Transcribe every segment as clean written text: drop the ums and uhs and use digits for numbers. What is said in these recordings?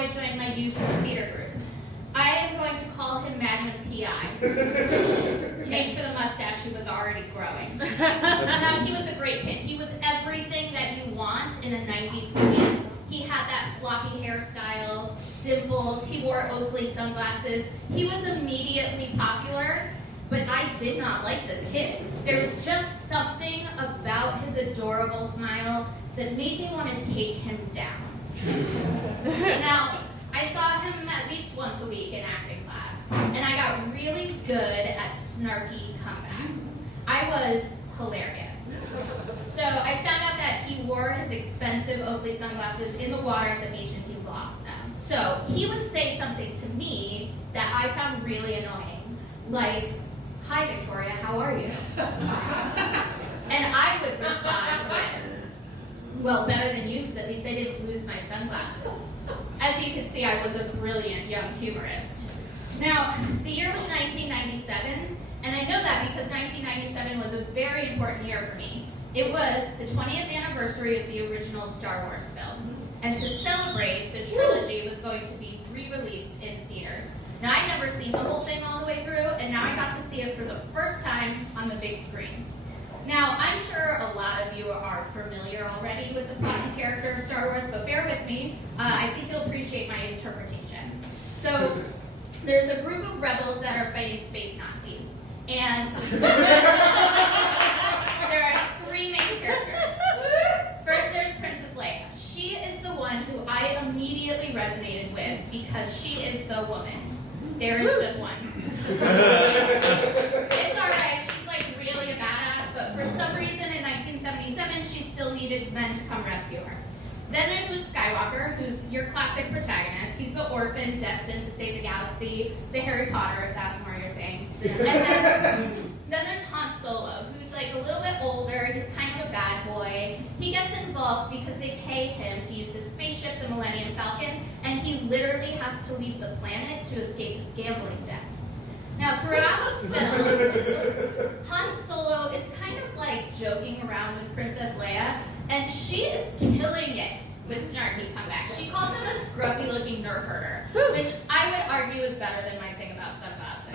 I joined my youth theater group. I am going to call him Magnum PI. Named for the mustache he was already growing. Now, he was a great kid. He was everything that you want in a 90s tween. He had that floppy hairstyle, dimples, he wore Oakley sunglasses. He was immediately popular, but I did not like this kid. There was just something about his adorable smile that made me want to take him down. Now, I saw him at least once a week in acting class, and I got really good at snarky comebacks. I was hilarious. So I found out that he wore his expensive Oakley sunglasses in the water at the beach and he lost them. So he would say something to me that I found really annoying, like, "Hi Victoria, how are you?" And I would respond with, "Well, better than you, because at least I didn't lose my sunglasses." As you can see, I was a brilliant young humorist. Now, the year was 1997, and I know that because 1997 was a very important year for me. It was the 20th anniversary of the original Star Wars film, and to celebrate, the trilogy was going to be re-released in theaters. Now, I'd never seen the whole thing all the way through, and now I got to see it for the first time on the big screen. Now, I'm sure a lot of you are familiar already with the plot and character of Star Wars, but bear with me. I think you'll appreciate my interpretation. So, there's a group of rebels that are fighting space Nazis, and there are three main characters. First, there's Princess Leia. She is the one who I immediately resonated with because she is the woman. There is just one. It's alright, she's like really a badass, but for some reason in 1977 she still needed men to come rescue her. Then there's Luke Skywalker, who's your classic protagonist. He's the orphan destined to save the galaxy, the Harry Potter, if that's more your thing. And then there's Han Solo, who's like a little bit older, he's kind of a bad boy. He gets involved because they pay him to use his spaceship, the Millennium Falcon, and he literally has to leave the planet to escape his gambling debts. Now, throughout the films, Han Solo is kind of like joking around with Princess Leia, and she is killing it with snarky comebacks. She calls him a scruffy-looking nerf herder, which I would argue is better than my thing about sunglasses.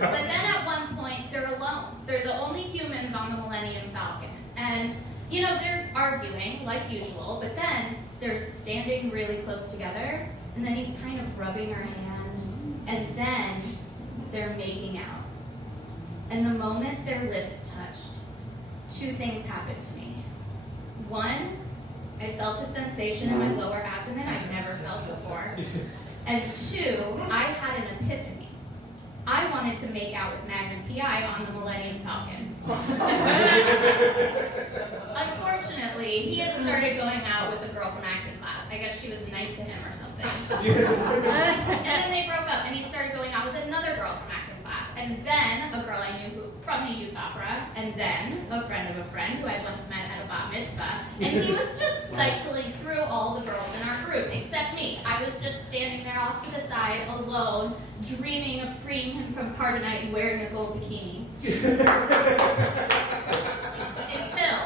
But then at one point, they're alone. They're the only humans on the Millennium Falcon. And, you know, they're arguing, like usual, but then they're standing really close together, and then he's kind of rubbing her hand, and then they're making out. And the moment their lips touched, two things happened to me. One, I felt a sensation in my lower abdomen I've never felt before. And two, I had an epiphany. I wanted to make out with Magnum PI on the Millennium Falcon. Unfortunately, he had started going out with a girl from acting class. I guess she was nice to him or something. And then they broke up, and he started going out with another girl from acting class. And then a girl I knew from the youth opera, and then a friend of a friend who I once met at a bat mitzvah. And he was just cycling through all the girls in our group, except me. I was just standing there off to the side, alone, dreaming of freeing him from carbonite and wearing a gold bikini. Until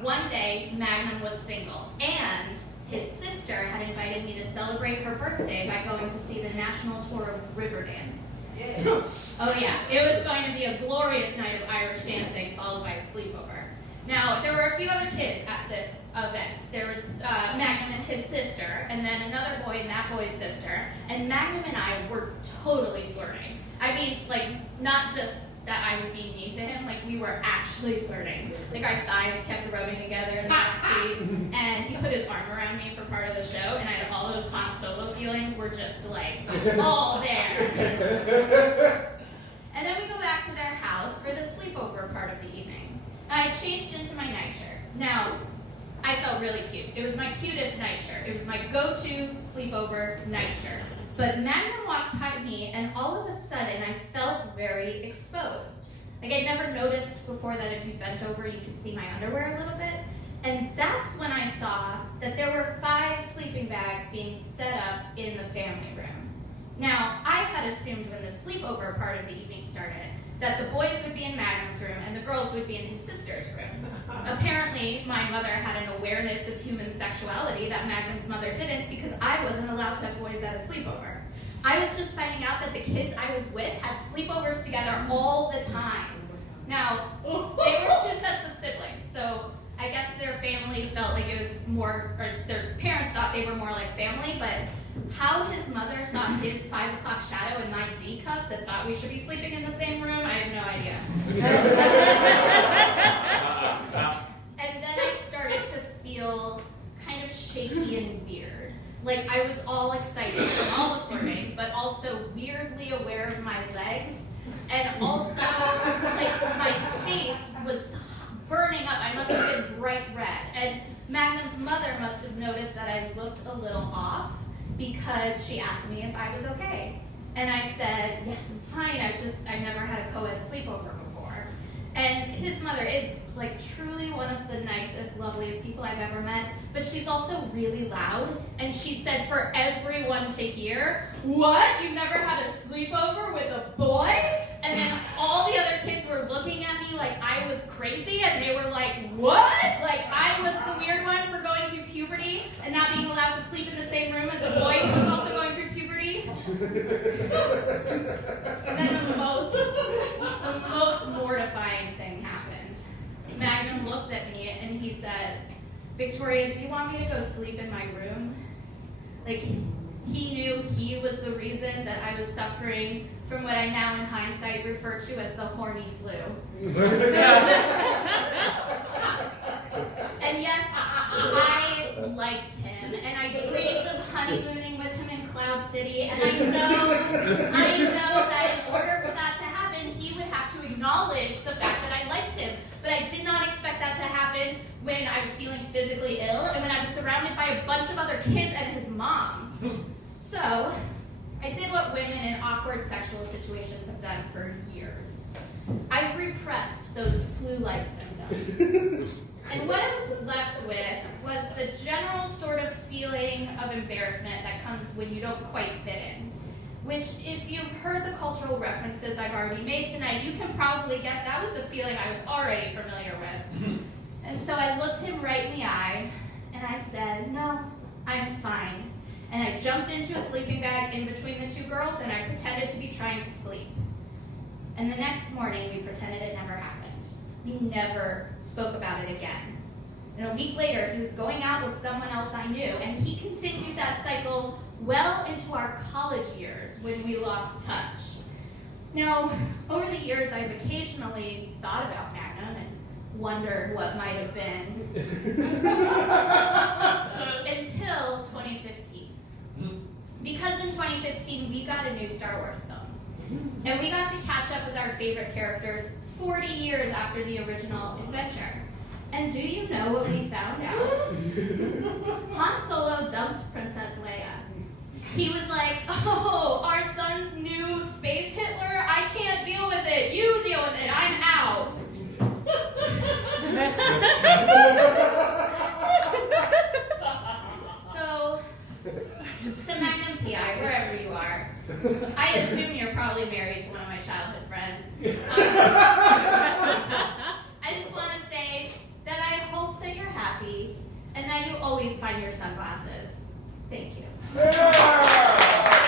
one day, Magnum was single, and his sister had invited me to celebrate her birthday by going to see the national tour of Riverdance. Yeah. Oh yeah, it was going to be a glorious night of Irish dancing followed by a sleepover. Now, there were a few other kids at this event. There was Magnum and his sister, and then another boy and that boy's sister, and Magnum and I were totally flirting. I mean, like, not just that I was being mean to him, like, we were actually flirting. Like, our thighs kept rubbing together in the backseat, and he put his arm around me for part of the show, and I had all those Han Solo feelings were just, like, all there. And then we go back to their house for the sleepover part of the evening. I changed into my nightshirt. Now, I felt really cute. It was my cutest nightshirt. It was my go-to sleepover nightshirt. But Magnum walked by me, and all of a sudden, I felt very exposed. Like, I'd never noticed before that if you bent over, you could see my underwear a little bit. And that's when I saw that there were 5 sleeping bags being set up in the family room. Now, I had assumed when the sleepover part of the evening started that the boys would be in Magnum's room and the girls would be in his sister's room. Apparently, my mother had an awareness of human sexuality that Magnum's mother didn't, because I wasn't allowed to have boys at a sleepover. I was just finding out that the kids I was with had sleepovers together all the time. Now, they were two sets of siblings, so I guess their family felt like it was more, or their parents thought they were more like family, but how his mother saw his 5 o'clock shadow in my D cups and thought we should be sleeping in the same room, I have no idea. And then I started to feel kind of shaky and weird. Like I was all excited from all the flirting, but also weirdly aware of my legs. And also, like, my face was burning up. I must have been bright red. And Magnum's mother must have noticed that I looked a little off, because she asked me if I was okay. And I said, yes, I'm fine. I've never had a co-ed sleepover before. And his mother is, like, truly one of the nicest, loveliest people I've ever met, but she's also really loud. And she said for everyone to hear, what? You've never had a sleepover with a boy? And then all the other kids were looking at me like I was crazy, and they were like, what? Like I was the weird one for going through puberty and not being allowed to sleep in the same room as a boy who was also going through puberty. And then the most mortifying thing happened. Magnum looked at me and he said, Victoria, do you want me to go sleep in my room? Like, he knew he was the reason that I was suffering from what I now in hindsight refer to as the horny flu. And yes, I liked him, and I dreamed of honeymooning with him in Cloud City, and I know that in order for that to happen, he would have to acknowledge the fact that I liked him. But I did not expect that to happen when I was feeling physically ill and when I was surrounded by a bunch of other kids and his mom. So, I did what women in awkward sexual situations have done for years. I repressed those flu-like symptoms. And what I was left with was the general sort of feeling of embarrassment that comes when you don't quite fit in. Which, if you've heard the cultural references I've already made tonight, you can probably guess that was a feeling I was already familiar with. And so I looked him right in the eye, and I said, no, I'm fine. And I jumped into a sleeping bag in between the two girls, and I pretended to be trying to sleep. And the next morning, we pretended it never happened. We never spoke about it again. And a week later, he was going out with someone else I knew, and he continued that cycle well into our college years when we lost touch. Now, over the years, I've occasionally thought about Magnum and wondered what might have been until 2015. Because in 2015, we got a new Star Wars film. And we got to catch up with our favorite characters 40 years after the original adventure. And do you know what we found out? Han Solo dumped Princess Leia. He was like, oh, our son's new space Hitler? I can't deal with it. You deal with it. I'm out. So, to Magnum PI, wherever you are, I assume you're probably married to one of my childhood friends. I just want to say that I hope that you're happy and that you always find your sunglasses. Thank you.